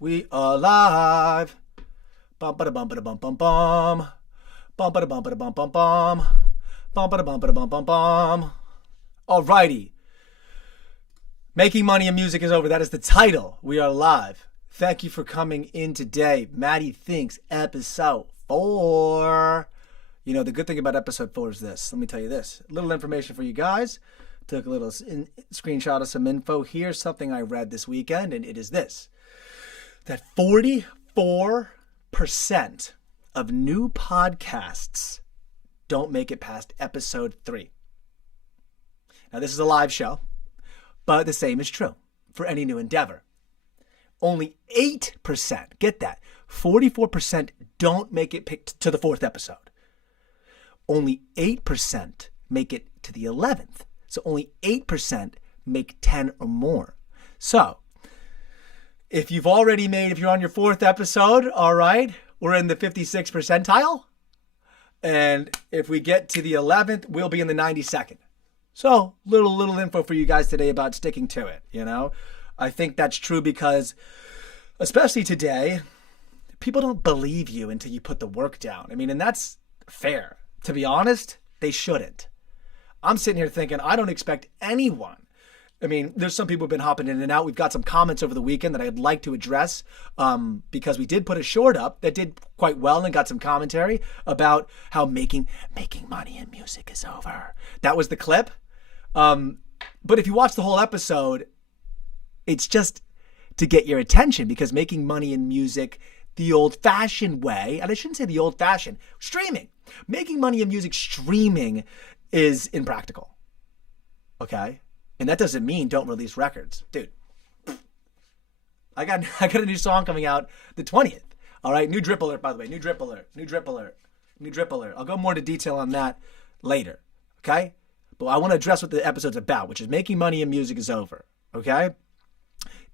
We are live. Bum ba da bum ba da bum bum bum. Bum ba da bum ba da bum bum bum. Bum ba da bum ba da bum bum bum. Alrighty. Making money in music is over. That is the title. We are live. Thank you for coming in today. Matty Thinks episode 4. You know, the good thing about episode 4 is this. Let me tell you this. A little information for you guys. Took a little screenshot of some info. Here's something I read this weekend, and it is this. That 44% of new podcasts don't make it past episode 3. Now, this is a live show, but the same is true for any new endeavor. Only 8%, get that, 44% don't make it to the 4th episode. Only 8% make it to the 11th. So only 8% make 10 or more. So if you're on your 4th episode, all right, we're in the 56th percentile. And if we get to the 11th, we'll be in the 92nd. So little info for you guys today about sticking to it, you know. I think that's true because, especially today, people don't believe you until you put the work down. I mean, and that's fair. To be honest, they shouldn't. I'm sitting here thinking, I don't expect anyone. I mean, there's some people who've been hopping in and out. We've got some comments over the weekend that I'd like to address because we did put a short up that did quite well and got some commentary about how making money in music is over. That was the clip. But if you watch the whole episode, it's just to get your attention because making money in music the old-fashioned way, and I shouldn't say the old-fashioned, streaming. Making money in music streaming is impractical. Okay? And that doesn't mean don't release records. Dude, I got a new song coming out the 20th. All right? New drip alert, by the way. New drip alert. I'll go more into detail on that later. Okay? But I want to address what the episode's about, which is making money in music is over. Okay?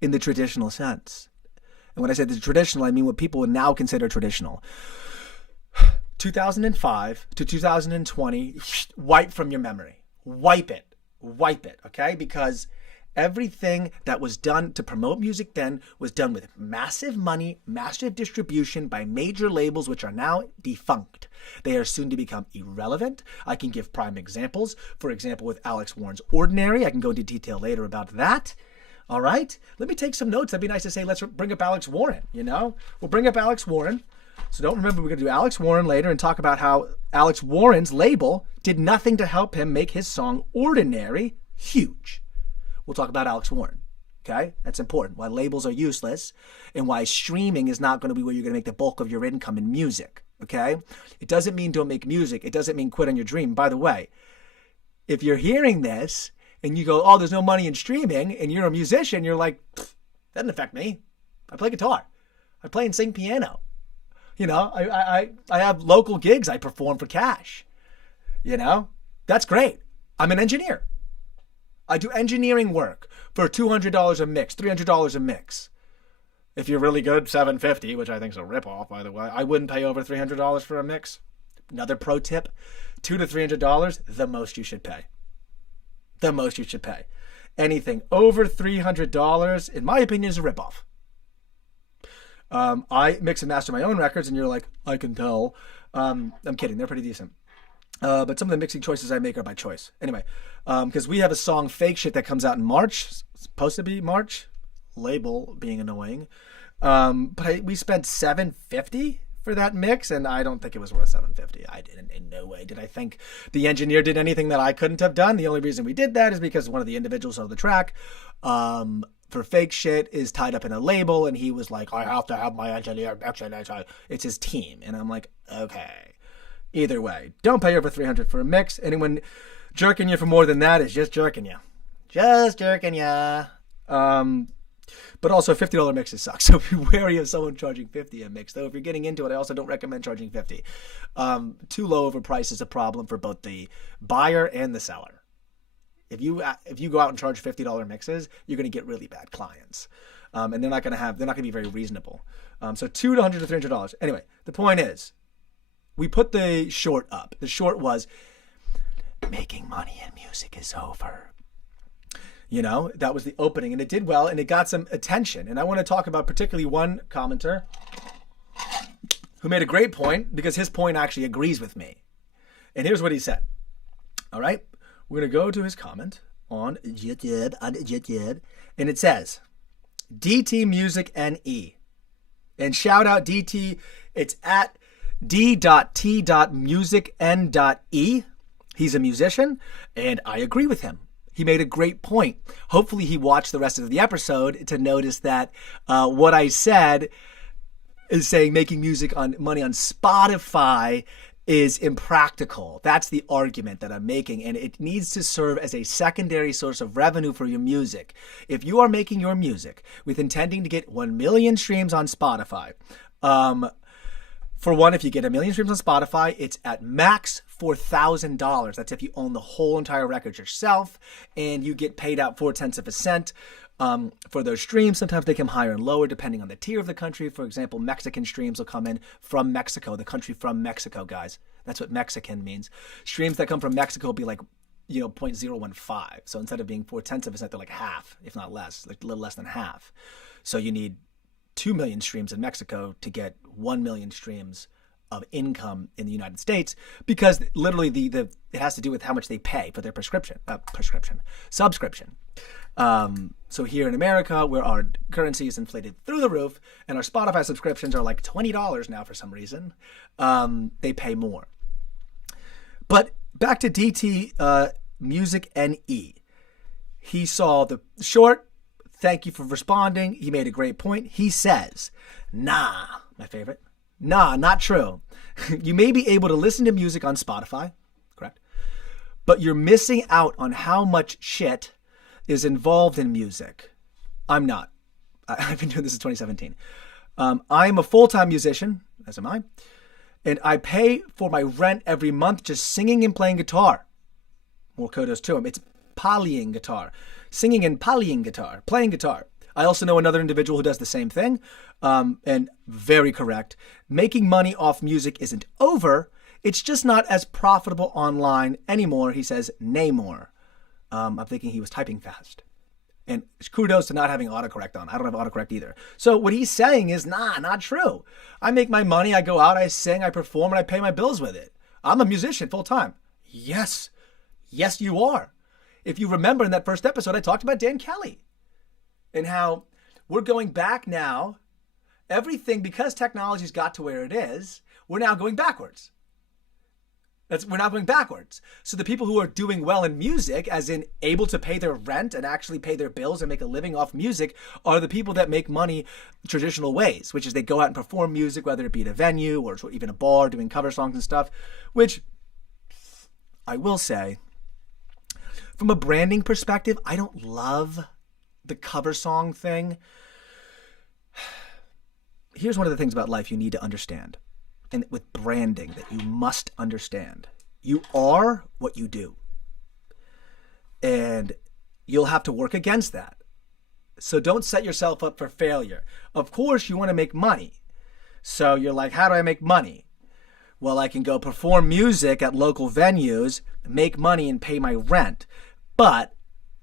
In the traditional sense. And when I say the traditional, I mean what people would now consider traditional. 2005 to 2020, wipe from your memory. Wipe it, okay? Because everything that was done to promote music then was done with massive money, massive distribution by major labels, which are now defunct. They are soon to become irrelevant. I can give prime examples. For example, with Alex Warren's Ordinary. I can go into detail later about that. All right? Let me take some notes. That'd be nice to say, let's bring up Alex Warren, you know? We'll bring up Alex Warren. So don't remember, we're going to do Alex Warren later and talk about how Alex Warren's label did nothing to help him make his song Ordinary huge. We'll talk about Alex Warren, okay? That's important, why labels are useless and why streaming is not going to be where you're going to make the bulk of your income in music, okay? It doesn't mean don't make music. It doesn't mean quit on your dream. By the way, if you're hearing this and you go, oh, there's no money in streaming, and you're a musician, you're like, that doesn't affect me. I play guitar. I play and sing piano. You know, I have local gigs I perform for cash. You know, that's great. I'm an engineer. I do engineering work for $200 a mix, $300 a mix. If you're really good, $750, which I think is a ripoff, by the way. I wouldn't pay over $300 for a mix. Another pro tip, $200 to $300, the most you should pay. The most you should pay. Anything over $300, in my opinion, is a ripoff. I mix and master my own records, and you're like, I can tell. I'm kidding. They're pretty decent. But some of the mixing choices I make are by choice. Anyway, because we have a song, Fake Shit, that comes out in March. It's supposed to be March. Label being annoying. But we spent $750 for that mix, and I don't think it was worth $750. I didn't. In no way did I think the engineer did anything that I couldn't have done. The only reason we did that is because one of the individuals on the track, for Fake Shit, is tied up in a label, and he was like, I have to have my engineer. It's his team. And I'm like, okay. Either way, don't pay over $300 for a mix. Anyone jerking you for more than that is just jerking you. Just jerking you. But also $50 mixes suck. So be wary of someone charging $50 a mix. Though if you're getting into it, I also don't recommend charging $50. Too low of a price is a problem for both the buyer and the seller. If you go out and charge $50 mixes, you're going to get really bad clients, and they're not going to be very reasonable. So $200 to $300. Anyway, the point is, we put the short up. The short was, making money in music is over. You know, that was the opening, and it did well, and it got some attention. And I want to talk about particularly one commenter who made a great point, because his point actually agrees with me. And here's what he said. All right, we're going to go to his comment on YouTube, and it says, DT Music NE. And shout out DT, it's at d.t.musicn.e. He's a musician, and I agree with him. He made a great point. Hopefully he watched the rest of the episode to notice that what I said is saying making money on Spotify is impractical. That's the argument that I'm making, and it needs to serve as a secondary source of revenue for your music. If you are making your music with intending to get 1 million streams on Spotify, for one, if you get 1 million streams on Spotify, it's at max $4,000. That's if you own the whole entire record yourself, and you get paid out 0.4% for those streams. Sometimes they come higher and lower depending on the tier of the country. For example, Mexican streams will come in from Mexico, the country from Mexico, guys. That's what Mexican means. Streams that come from Mexico will be like, 0.015. So instead of being 0.4%, they're like half, if not less, like a little less than half. So you need 2 million streams in Mexico to get 1 million streams of income in the United States, because literally it has to do with how much they pay for their subscription. So here in America, where our currency is inflated through the roof and our Spotify subscriptions are like $20 now for some reason, they pay more. But back to DT Music NE. He saw the short. Thank you for responding. He made a great point. He says, nah, my favorite. Nah, not true. You may be able to listen to music on Spotify, correct? But you're missing out on how much shit is involved in music. I'm not. I've been doing this since 2017. I'm a full-time musician, as am I, and I pay for my rent every month just singing and playing guitar. More kudos to him. It's polying guitar. Singing and polying guitar, playing guitar. I also know another individual who does the same thing, and very correct. Making money off music isn't over. It's just not as profitable online anymore, he says, nay more. I'm thinking he was typing fast. And kudos to not having autocorrect on. I don't have autocorrect either. So what he's saying is, nah, not true. I make my money, I go out, I sing, I perform, and I pay my bills with it. I'm a musician full time. Yes. Yes, you are. If you remember in that first episode, I talked about Dan Kelly and how we're going back now. Everything, because technology's got to where it is, we're now going backwards. We're now going backwards. So the people who are doing well in music, as in able to pay their rent and actually pay their bills and make a living off music, are the people that make money traditional ways, which is they go out and perform music, whether it be at a venue or even a bar doing cover songs and stuff, which I will say, from a branding perspective, I don't love the cover song thing. Here's one of the things about life you need to understand, and with branding that you must understand. You are what you do. And you'll have to work against that. So don't set yourself up for failure. Of course, you want to make money. So you're like, how do I make money? Well, I can go perform music at local venues, make money, and pay my rent. But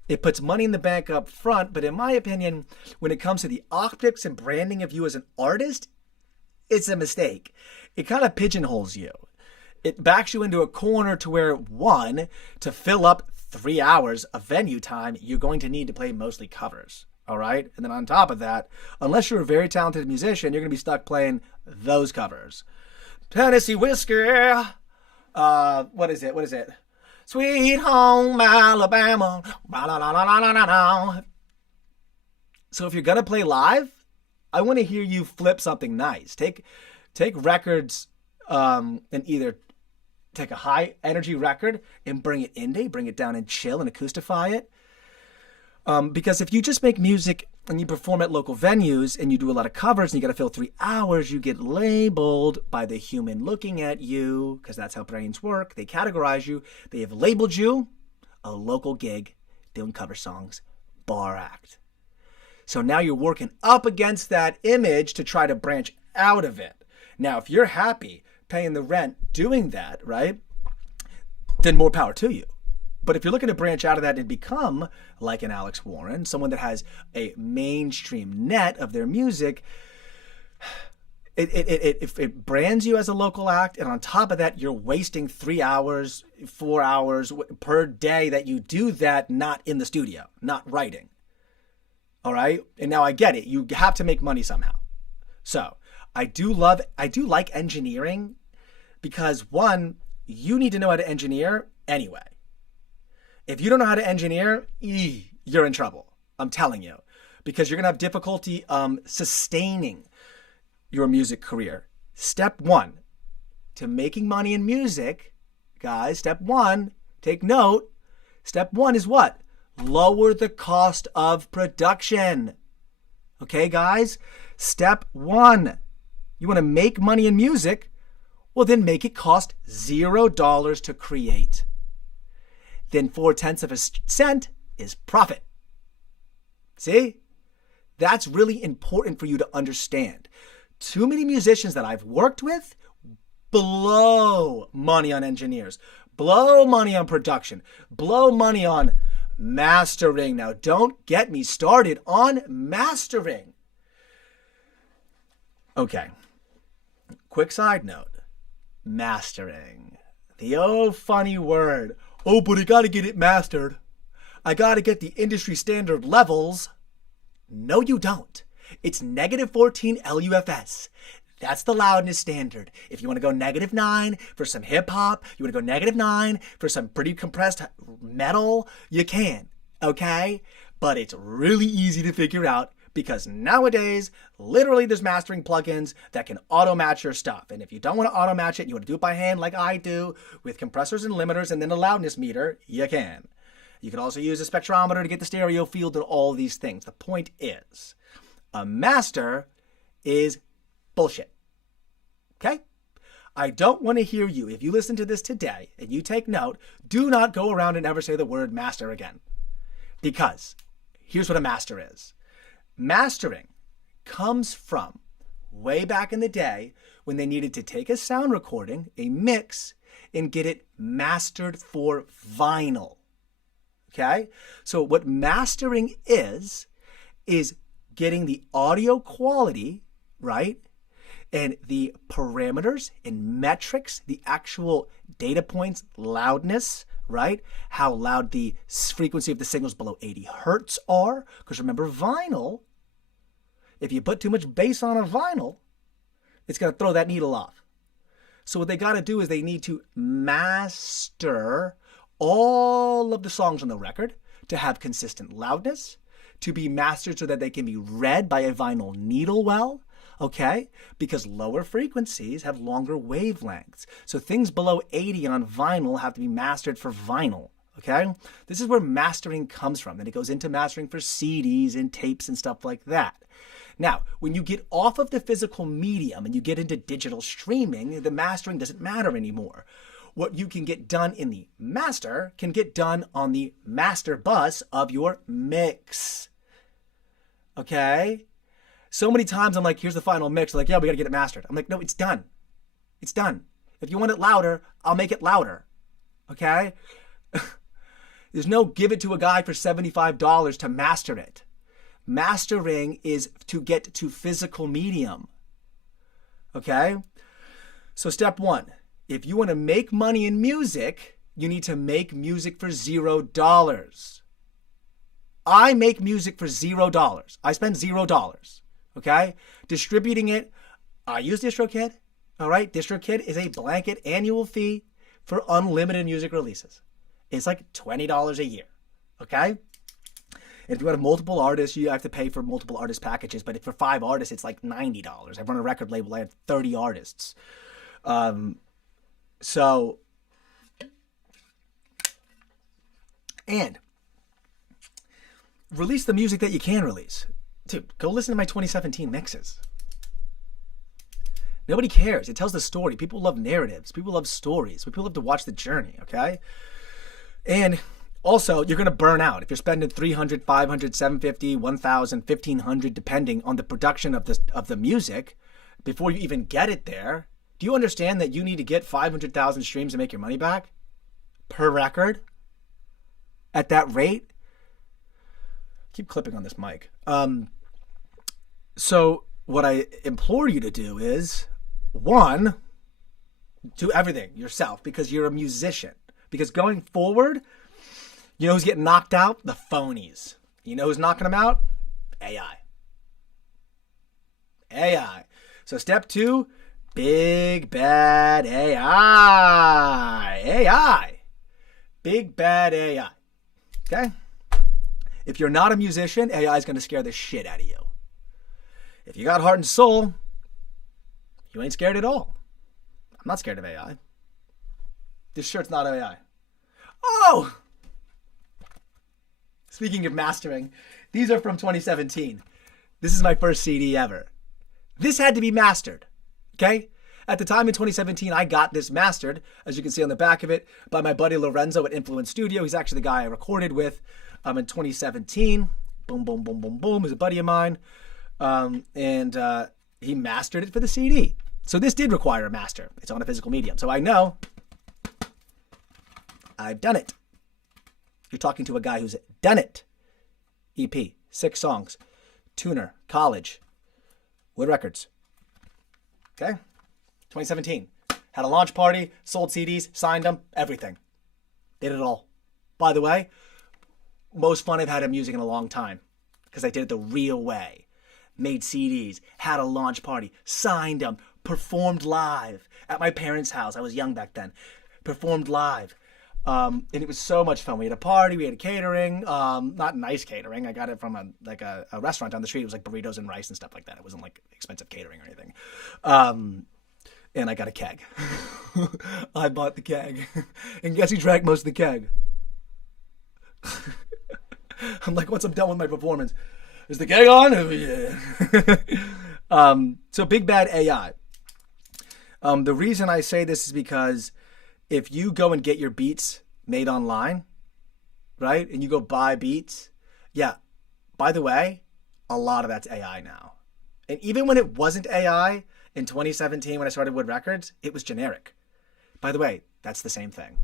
it puts money in the bank up front. But in my opinion, when it comes to the optics and branding of you as an artist, it's a mistake. It kind of pigeonholes you. It backs you into a corner to where, one, to fill up 3 hours of venue time, you're going to need to play mostly covers. All right? And then on top of that, unless you're a very talented musician, you're going to be stuck playing those covers. Tennessee Whiskey. What is it? Sweet Home Alabama. So if you're going to play live, I want to hear you flip something nice. Take records and either take a high energy record and bring it indie, bring it down and chill and acoustify it. Because if you just make music and you perform at local venues and you do a lot of covers and you got to fill 3 hours, you get labeled by the human looking at you, because that's how brains work. They categorize you. They have labeled you a local gig doing cover songs, bar act. So now you're working up against that image to try to branch out of it. Now, if you're happy paying the rent doing that, right, then more power to you. But if you're looking to branch out of that and become like an Alex Warren, someone that has a mainstream net of their music, it brands you as a local act, and on top of that, you're wasting 3 hours, 4 hours per day that you do that not in the studio, not writing. All right? And now I get it. You have to make money somehow. So I do like engineering because, one, you need to know how to engineer anyway. If you don't know how to engineer, you're in trouble. I'm telling you. Because you're going to have difficulty sustaining your music career. Step one to making money in music, guys, step one, take note. Step one is what? Lower the cost of production. Okay, guys? Step one. You want to make money in music? Well, then make it cost $0 to create. Then 0.4 of a cent is profit. See? That's really important for you to understand. Too many musicians that I've worked with blow money on engineers, blow money on production, blow money on mastering. Now, don't get me started on mastering. Okay. Quick side note. Mastering. The funny word. Oh, but I gotta get it mastered. I gotta get the industry standard levels. No, you don't. It's -14 LUFS. That's the loudness standard. If you want to go -9 for some hip hop, you want to go -9 for some pretty compressed metal, you can. Okay? But it's really easy to figure out because nowadays, literally there's mastering plugins that can auto-match your stuff. And if you don't want to auto-match it, you want to do it by hand like I do with compressors and limiters and then a loudness meter, you can. You can also use a spectrometer to get the stereo field and all these things. The point is, a master is bullshit. Okay? I don't want to hear you. If you listen to this today and you take note, do not go around and ever say the word master again. Because here's what a master is. Mastering comes from way back in the day when they needed to take a sound recording, a mix, and get it mastered for vinyl. Okay? So what mastering is getting the audio quality, right? And the parameters and metrics, the actual data points, loudness, right? How loud the frequency of the signals below 80 hertz are. Because remember, vinyl, if you put too much bass on a vinyl, it's going to throw that needle off. So what they got to do is they need to master all of the songs on the record to have consistent loudness, to be mastered so that they can be read by a vinyl needle well, okay? Because lower frequencies have longer wavelengths. So things below 80 on vinyl have to be mastered for vinyl, okay? This is where mastering comes from. Then it goes into mastering for CDs and tapes and stuff like that. Now, when you get off of the physical medium and you get into digital streaming, the mastering doesn't matter anymore. What you can get done in the master can get done on the master bus of your mix. Okay? So many times I'm like, here's the final mix. They're like, yeah, we got to get it mastered. I'm like, no, it's done. It's done. If you want it louder, I'll make it louder. Okay? There's no give it to a guy for $75 to master it. Mastering is to get to physical medium. Okay? So step one, if you want to make money in music, you need to make music for $0. I make music for $0. I spend $0. Okay? Distributing it, I use DistroKid. All right? DistroKid is a blanket annual fee for unlimited music releases. It's like $20 a year. Okay? If you have multiple artists, you have to pay for multiple artist packages. But if for 5 artists, it's like $90. I run a record label. I have 30 artists. And release the music that you can release. Dude, go listen to my 2017 mixes. Nobody cares. It tells the story. People love narratives. People love stories. People love to watch the journey, okay? And also, you're going to burn out. If you're spending $300, $500, $750, $1,000, $1,500, depending on the production of the music, before you even get it there, do you understand that you need to get 500,000 streams to make your money back per record? at that rate. Keep clipping on this mic. So what I implore you to do is, one, do everything yourself because you're a musician. Because going forward, you know who's getting knocked out? The phonies. You know who's knocking them out? AI. AI. So step 2, big bad AI. AI. Big bad AI. Okay? If you're not a musician, AI is going to scare the shit out of you. If you got heart and soul, you ain't scared at all. I'm not scared of AI. This shirt's not AI. Oh! Speaking of mastering, these are from 2017. This is my first CD ever. This had to be mastered, okay? At the time in 2017, I got this mastered, as you can see on the back of it, by my buddy Lorenzo at Influence Studio. He's actually the guy I recorded with in 2017. Boom, boom, boom, boom, boom. He's a buddy of mine. And he mastered it for the CD. So this did require a master. It's on a physical medium. So I know I've done it. You're talking to a guy who's done it. EP, 6 songs, tuner, college, Wood Records. Okay? 2017. Had a launch party, sold CDs, signed them, everything. Did it all. By the way, most fun I've had in music in a long time because I did it the real way. Made CDs, had a launch party, signed them, performed live at my parents' house. I was young back then. Performed live. And it was so much fun. We had a party, we had catering, not nice catering. I got it from a restaurant down the street. It was like burritos and rice and stuff like that. It wasn't like expensive catering or anything. And I got a keg. I bought the keg. And guess who drank most of the keg? I'm like, once I'm done with my performance, is the keg on? Oh, yeah. So big bad AI. The reason I say this is because if you go and get your beats made online, right, and you go buy beats, yeah, by the way, a lot of that's AI now. And even when it wasn't AI in 2017 when I started Wood Records, it was generic. By the way, that's the same thing.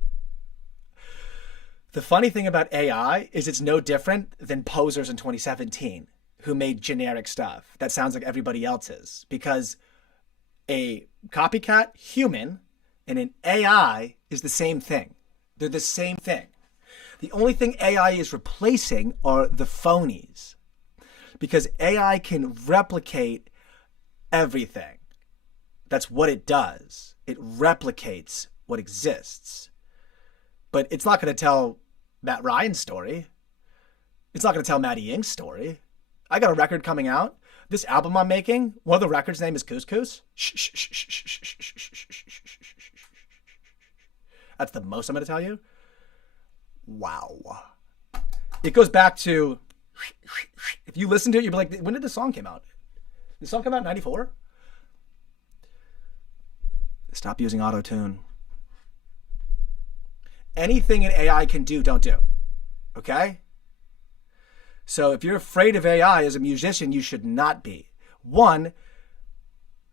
The funny thing about AI is it's no different than posers in 2017 who made generic stuff that sounds like everybody else's, because a copycat human and an AI is the same thing. They're the same thing. The only thing AI is replacing are the phonies, because AI can replicate everything. That's what it does. It replicates what exists. But it's not going to tell Matt Ryan's story. It's not going to tell MattyInk's story. I got a record coming out. This album I'm making, one of the records' name is Couscous. That's the most I'm going to tell you. Wow. It goes back to, if you listen to it, you'll be like, when did this song come out? Did the song come out in 94? Stop using auto-tune. Anything an AI can do, don't do. Okay? So if you're afraid of AI as a musician, you should not be. One,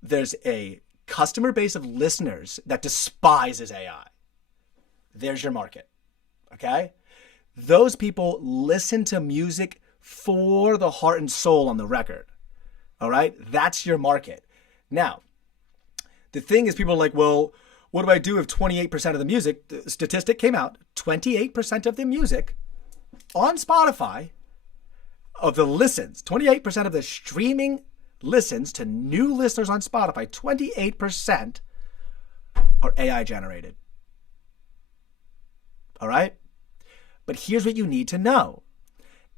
there's a customer base of listeners that despises AI. There's your market. Okay? Those people listen to music for the heart and soul on the record. All right? That's your market. Now, the thing is, people are like, well, what do I do if 28% of the music, the statistic came out, 28% of the music on Spotify, of the listens, 28% of the streaming listens to new listeners on Spotify, 28% are AI generated. All right? But here's what you need to know.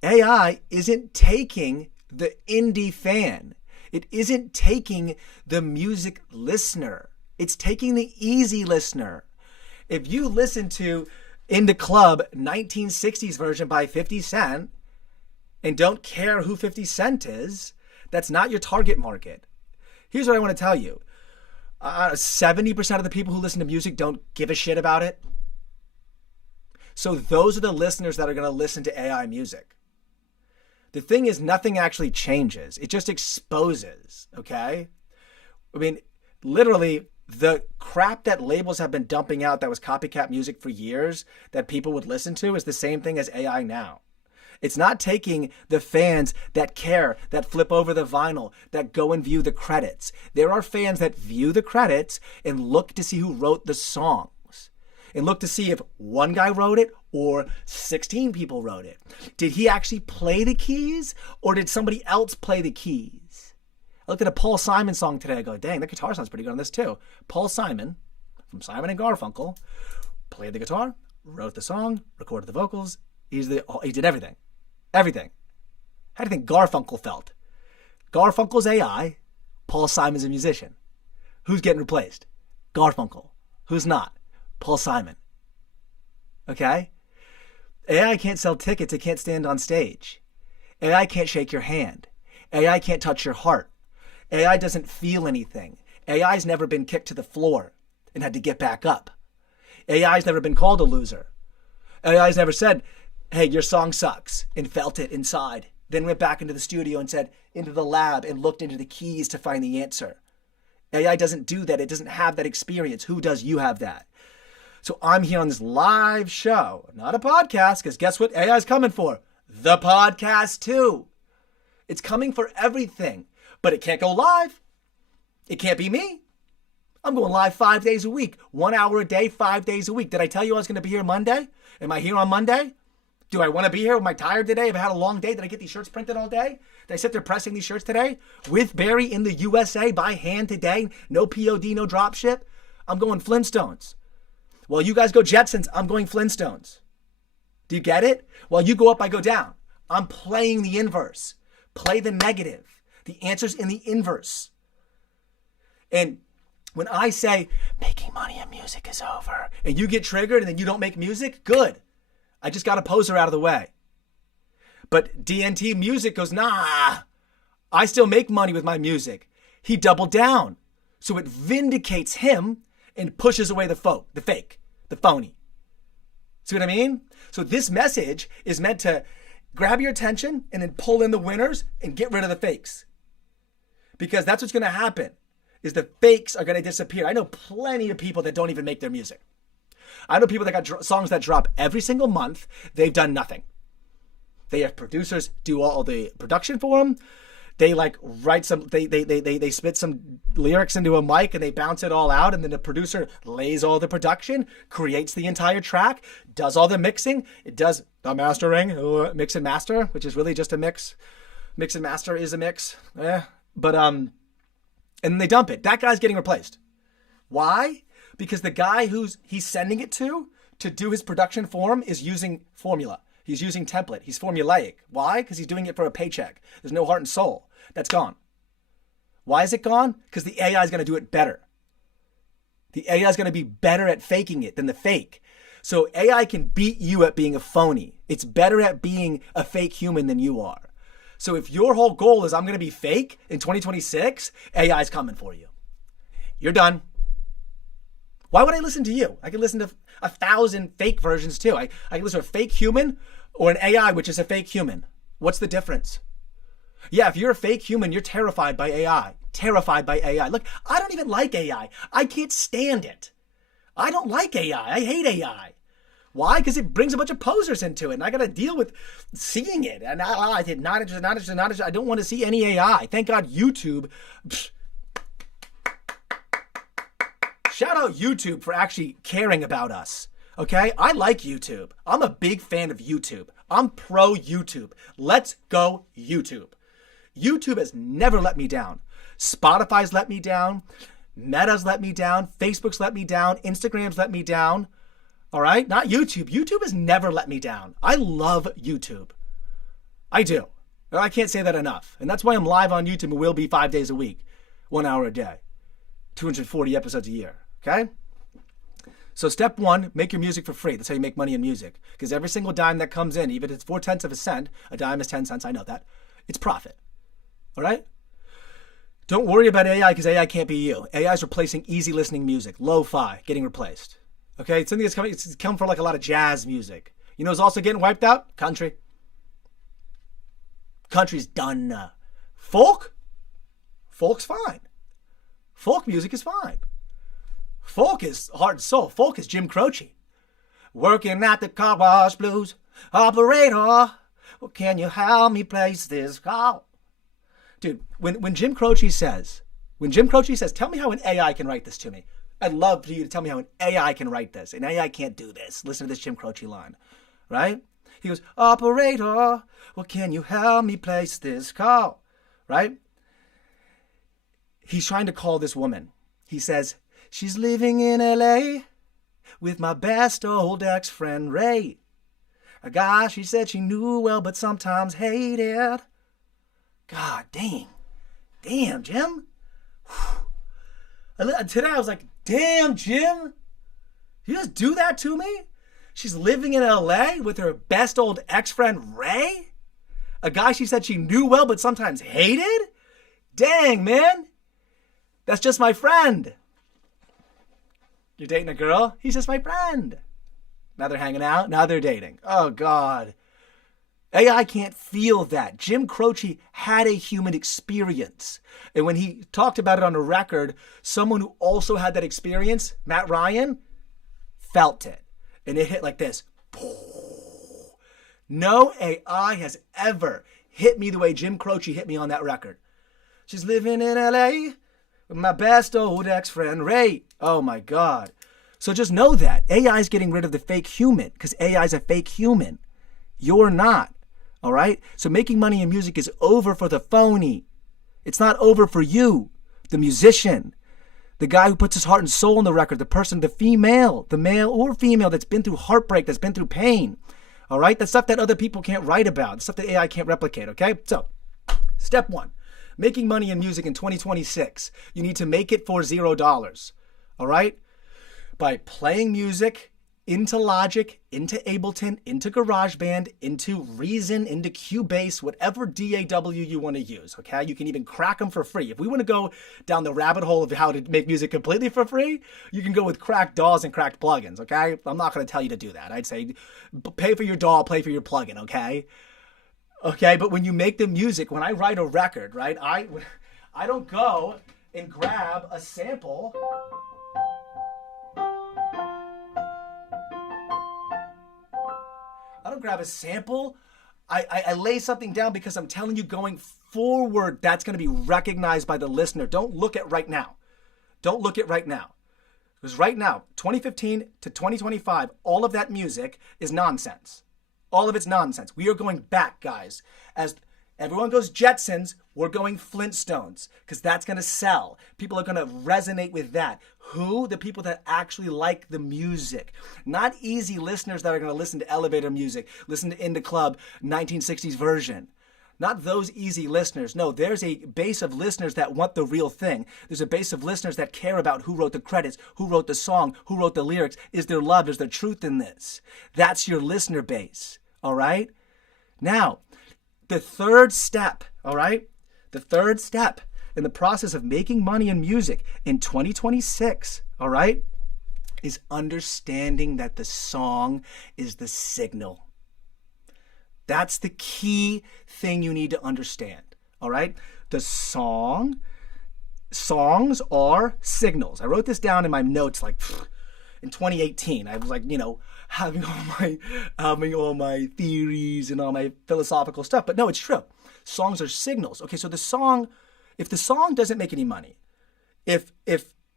AI isn't taking the indie fan. It isn't taking the music listener. It's taking the easy listener. If you listen to In the Club 1960s version by 50 Cent and don't care who 50 Cent is, that's not your target market. Here's what I want to tell you. 70% of the people who listen to music don't give a shit about it. So those are the listeners that are going to listen to AI music. The thing is, nothing actually changes. It just exposes, okay? I mean, literally, The crap that labels have been dumping out that was copycat music for years that people would listen to is the same thing as AI now. It's not taking the fans that care, that flip over the vinyl, that go and view the credits. There are fans that view the credits and look to see who wrote the songs and look to see if one guy wrote it or 16 people wrote it. Did he actually play the keys or did somebody else play the keys? I looked at a Paul Simon song today. I go, dang, that guitar sounds pretty good on this too. Paul Simon, from Simon and Garfunkel, played the guitar, wrote the song, recorded the vocals. He did everything. Everything. How do you think Garfunkel felt? Garfunkel's AI. Paul Simon's a musician. Who's getting replaced? Garfunkel. Who's not? Paul Simon. Okay? AI can't sell tickets. It can't stand on stage. AI can't shake your hand. AI can't touch your heart. AI doesn't feel anything. AI's never been kicked to the floor and had to get back up. AI's never been called a loser. AI's never said, hey, your song sucks, and felt it inside. Then went back into the studio and said, into the lab and looked into the keys to find the answer. AI doesn't do that. It doesn't have that experience. Who does? You have that. So I'm here on this live show, not a podcast, because guess what AI's coming for? The podcast too. It's coming for everything. But it can't go live. It can't be me. I'm going live 5 days a week, 1 hour a day, 5 days a week. Did I tell you I was going to be here Monday? Am I here on Monday? Do I want to be here? Am I tired today? Have I had a long day? Did I get these shirts printed all day? Did I sit there pressing these shirts today? With Barry in the USA by hand today? No POD, no drop ship? I'm going Flintstones. While you guys go Jetsons, I'm going Flintstones. Do you get it? While you go up, I go down. I'm playing the inverse. Play the negative. The answer's in the inverse. And when I say making money in music is over and you get triggered and then you don't make music, good. I just got a poser out of the way. But DNT Music goes, nah, I still make money with my music. He doubled down. So it vindicates him and pushes away the fake, the phony. See what I mean? So this message is meant to grab your attention and then pull in the winners and get rid of the fakes. Because that's what's going to happen, is the fakes are going to disappear. I know plenty of people that don't even make their music. I know people that got songs that drop every single month. They've done nothing. They have producers do all the production for them. They write some, they spit some lyrics into a mic and they bounce it all out. And then the producer lays all the production, creates the entire track, does all the mixing. It does the mastering, mix and master, which is really just a mix. Mix and master is a mix. But and they dump it. That guy's getting replaced. Why? Because the guy he's sending it to do his production for him is using formula. He's using template. He's formulaic. Why? Because he's doing it for a paycheck. There's no heart and soul. That's gone. Why is it gone? Because the AI is going to do it better. The AI is going to be better at faking it than the fake. So AI can beat you at being a phony. It's better at being a fake human than you are. So if your whole goal is I'm going to be fake in 2026, AI is coming for you. You're done. Why would I listen to you? I can listen to 1,000 fake versions too. I can listen to a fake human or an AI, which is a fake human. What's the difference? Yeah, if you're a fake human, you're terrified by AI. Terrified by AI. Look, I don't even like AI. I can't stand it. I don't like AI. I hate AI. Why? Because it brings a bunch of posers into it, and I got to deal with seeing it. And I did not interested. I don't want to see any AI. Thank God YouTube. Shout out YouTube for actually caring about us. Okay? I like YouTube. I'm a big fan of YouTube. I'm pro YouTube. Let's go YouTube. YouTube has never let me down. Spotify's let me down. Meta's let me down. Facebook's let me down. Instagram's let me down. All right? Not YouTube. YouTube has never let me down. I love YouTube. I do. I can't say that enough. And that's why I'm live on YouTube and will be 5 days a week, 1 hour a day, 240 episodes a year. Okay? So step one, make your music for free. That's how you make money in music. Because every single dime that comes in, even if it's 0.4 of a cent, a dime is 10 cents, I know that, it's profit. All right? Don't worry about AI because AI can't be you. AI is replacing easy listening music, lo-fi, getting replaced. Okay? It's something that's coming, it's come from like a lot of jazz music. You know who's also getting wiped out? Country. Country's done. Folk? Folk's fine. Folk music is fine. Folk is heart and soul. Folk is Jim Croce. Working at the car wash blues. Operator, well, can you help me place this call? Dude, when Jim Croce says, tell me how an AI can write this to me. I'd love for you to tell me how an AI can write this. An AI can't do this. Listen to this Jim Croce line, right? He goes, operator, well, can you help me place this call? Right? He's trying to call this woman. He says, she's living in LA with my best old ex-friend Ray. A guy she said she knew well, but sometimes hated. God dang. Damn, Jim. Today I was like, damn, Jim. You just do that to me? She's living in LA with her best old ex-friend Ray? A guy she said she knew well, but sometimes hated? Dang, man. That's just my friend. You're dating a girl? He's just my friend. Now they're hanging out. Now they're dating. Oh, God. AI can't feel that. Jim Croce had a human experience. And when he talked about it on a record, someone who also had that experience, Matt Ryan, felt it. And it hit like this. No AI has ever hit me the way Jim Croce hit me on that record. She's living in LA with my best old ex-friend Ray. Oh my God. So just know that. AI is getting rid of the fake human because AI is a fake human. You're not. All right? So making money in music is over for the phony. It's not over for you, the musician, the guy who puts his heart and soul in the record, the person, the female, the male or female that's been through heartbreak, that's been through pain. All right? That's stuff that other people can't write about, stuff that AI can't replicate, okay? So, step one, making money in music in 2026. You need to make it for $0. All right? By playing music into Logic, into Ableton, into GarageBand, into Reason, into Cubase, whatever DAW you want to use, okay? You can even crack them for free. If we want to go down the rabbit hole of how to make music completely for free, you can go with cracked DAWs and cracked plugins, okay? I'm not going to tell you to do that. I'd say pay for your DAW, pay for your plugin, okay? Okay, but when you make the music, when I write a record, right, I don't go and grab a sample. I don't grab a sample. I lay something down because I'm telling you going forward, that's going to be recognized by the listener. Don't look at right now. Don't look at right now. Because right now, 2015 to 2025, all of that music is nonsense. All of it's nonsense. We are going back, guys. As everyone goes Jetsons, we're going Flintstones because that's going to sell. People are going to resonate with that. Who? The people that actually like the music. Not easy listeners that are going to listen to elevator music, listen to In the Club 1960s version. Not those easy listeners. No, there's a base of listeners that want the real thing. There's a base of listeners that care about who wrote the credits, who wrote the song, who wrote the lyrics. Is there love? Is there truth in this? That's your listener base. All right? Now, the third step, all right? The third step in the process of making money in music in 2026, all right, is understanding that the song is the signal. That's the key thing you need to understand, all right? The songs are signals. I wrote this down in my notes like in 2018. I was like, having all my theories and all my philosophical stuff. But no, it's true. Songs are signals. Okay, so if the song doesn't make any money, if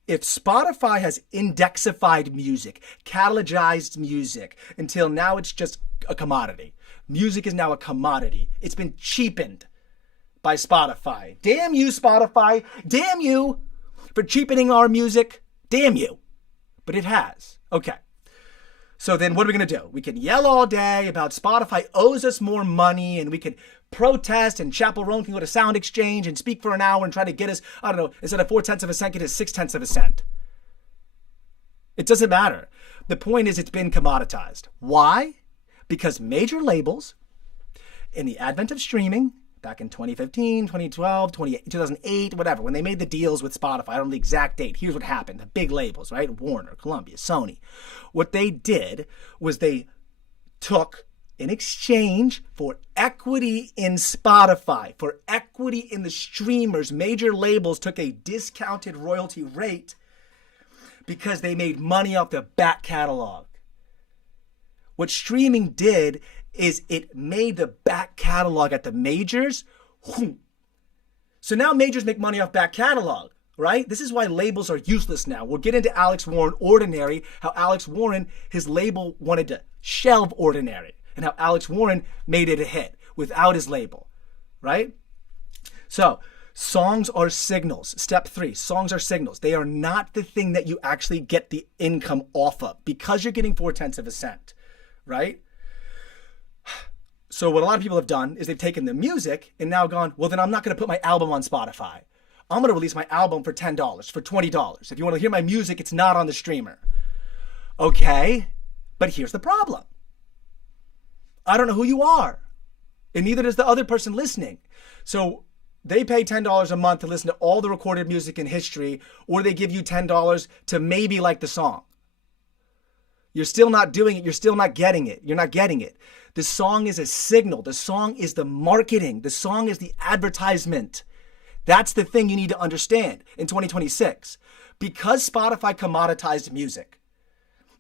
Spotify has indexified music, catalogized music until now it's just a commodity. Music is now a commodity. It's been cheapened by Spotify. Damn you, Spotify. Damn you for cheapening our music. Damn you. But it has. Okay. So then what are we going to do? We can yell all day about Spotify owes us more money, and we can protest, and Chappell Roan can go to Sound Exchange and speak for an hour and try to get us, I don't know, instead of 0.4 of a cent, get us 0.6 of a cent. It doesn't matter. The point is it's been commoditized. Why? Because major labels, in the advent of streaming, back in 2015, 2012, 2008, whatever, when they made the deals with Spotify, I don't know the exact date. Here's what happened. The big labels, right? Warner, Columbia, Sony. What they did was they took, in exchange for equity in Spotify, for equity in the streamers, major labels took a discounted royalty rate, because they made money off the back catalog. What streaming did is it made the back catalog at the majors. So now majors make money off back catalog, right? This is why labels are useless now. We'll get into Alex Warren Ordinary, how Alex Warren, his label wanted to shelve Ordinary, and how Alex Warren made it a hit without his label, right? So songs are signals. Step 3, songs are signals. They are not the thing that you actually get the income off of because you're getting 0.4 of a cent, right? So what a lot of people have done is they've taken the music and now gone, well, then I'm not going to put my album on Spotify. I'm going to release my album for $10, for $20. If you want to hear my music, it's not on the streamer. Okay, but here's the problem. I don't know who you are, and neither does the other person listening. So they pay $10 a month to listen to all the recorded music in history, or they give you $10 to maybe like the song. You're still not doing it. You're still not getting it. You're not getting it. The song is a signal. The song is the marketing. The song is the advertisement. That's the thing you need to understand in 2026. Because Spotify commoditized music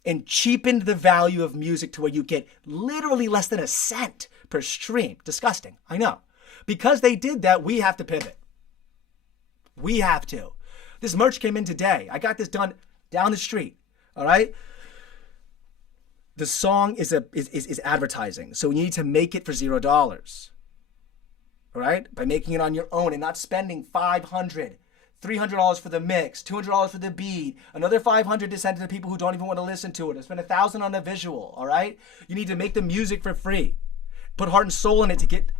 and cheapened the value of music to where you get literally less than a cent per stream. Disgusting, I know. Because they did that, we have to pivot. We have to. This merch came in today. I got this done down the street, all right? The song is advertising, so you need to make it for $0, all right? By making it on your own and not spending $500, $300 for the mix, $200 for the beat, another $500 to send to the people who don't even want to listen to it, and spend $1,000 on a visual, all right? You need to make the music for free. Put heart and soul in it to get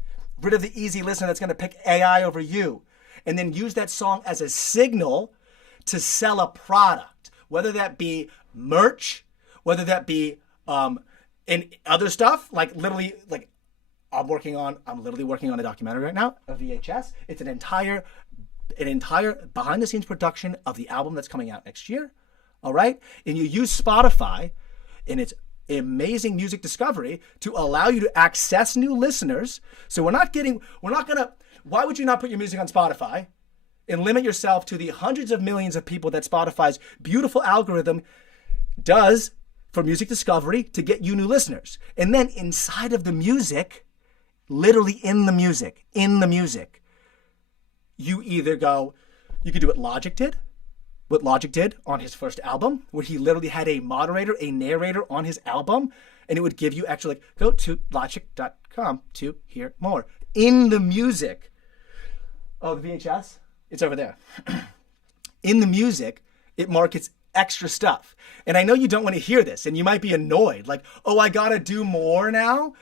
rid of the easy listener that's going to pick AI over you, and then use that song as a signal to sell a product, whether that be merch, whether that be and other stuff, like literally, like I'm literally working on a documentary right now, a VHS. It's an entire behind the scenes production of the album that's coming out next year. All right. And you use Spotify and its amazing music discovery to allow you to access new listeners. So why would you not put your music on Spotify and limit yourself to the hundreds of millions of people that Spotify's beautiful algorithm does for music discovery to get you new listeners? And then inside of the music, literally in the music, you either go, you could do what Logic did on his first album, where he literally had a moderator, a narrator on his album, and it would give you actually, like, go to logic.com to hear more. In the music. Oh, the VHS? It's over there. In the music, it markets extra stuff. And I know you don't want to hear this, and you might be annoyed, like, oh, I gotta do more now?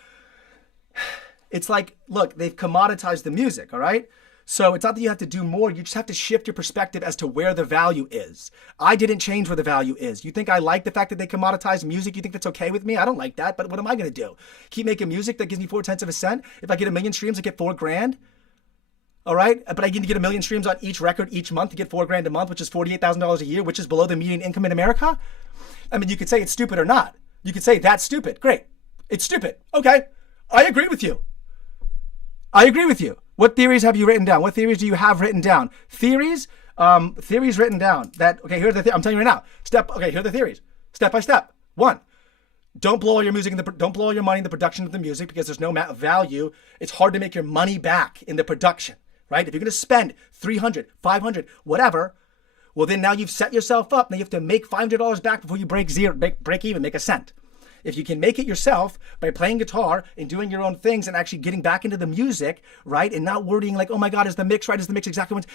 It's like, look, they've commoditized the music, all right? So it's not that you have to do more, you just have to shift your perspective as to where the value is. I didn't change where the value is. You think I like the fact that they commoditize music? You think that's okay with me? I don't like that, but what am I gonna do? Keep making music that gives me 0.4 of a cent? If I get 1 million streams, I get $4,000. All right, but I need to get 1 million streams on each record each month to get $4,000 a month, which is $48,000 a year, which is below the median income in America. I mean, you could say it's stupid or not. You could say that's stupid. Great, it's stupid. Okay, I agree with you. What theories have you written down? What theories do you have written down? Theories written down. Here are the I'm telling you right now. Here are the theories. Step by step. 1. Don't blow all your music don't blow all your money in the production of the music because there's no value. It's hard to make your money back in the production. Right? If you're going to spend $300, $500, whatever, well, then now you've set yourself up. Now you have to make $500 back before you break even, make a cent. If you can make it yourself by playing guitar and doing your own things and actually getting back into the music, right? And not worrying like, oh my God, is the mix right? Is the mix exactly what?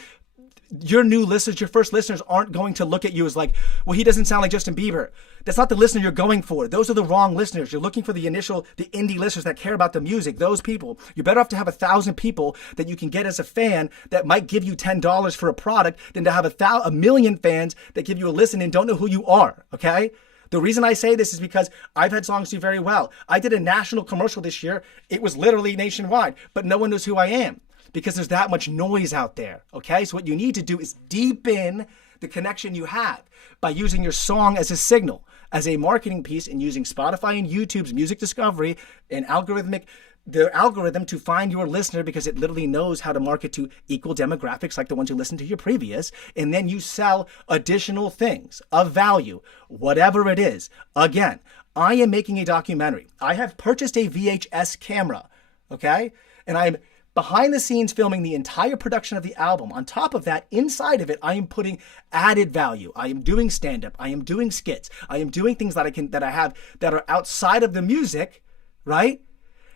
Your new listeners, your first listeners aren't going to look at you as like, well, he doesn't sound like Justin Bieber. That's not the listener you're going for. Those are the wrong listeners. You're looking for the indie listeners that care about the music. Those people, you're better off to have 1,000 people that you can get as a fan that might give you $10 for a product than to have 1 million fans that give you a listen and don't know who you are. Okay. The reason I say this is because I've had songs do very well. I did a national commercial this year. It was literally nationwide, but no one knows who I am. Because there's that much noise out there, okay? So what you need to do is deepen the connection you have by using your song as a signal, as a marketing piece, and using Spotify and YouTube's music discovery and algorithmic the algorithm to find your listener because it literally knows how to market to equal demographics like the ones who listened to your previous. And then you sell additional things of value, whatever it is. Again, I am making a documentary. I have purchased a VHS camera, okay? And I'm behind the scenes filming the entire production of the album. On top of that, inside of it, I am putting added value. I am doing stand-up. I am doing skits. I am doing things that I have that are outside of the music, right?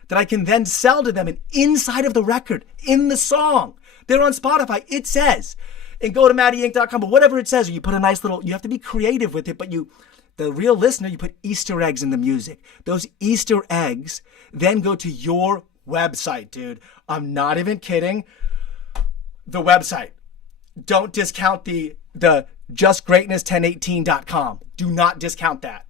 That I can then sell to them and inside of the record, in the song. They're on Spotify. It says, and go to MattyInk.com, but whatever it says, you put a nice little, you have to be creative with it, but the real listener, you put Easter eggs in the music. Those Easter eggs then go to your website, dude. I'm not even kidding. The website. Don't discount the justgreatness1018.com. Do not discount that.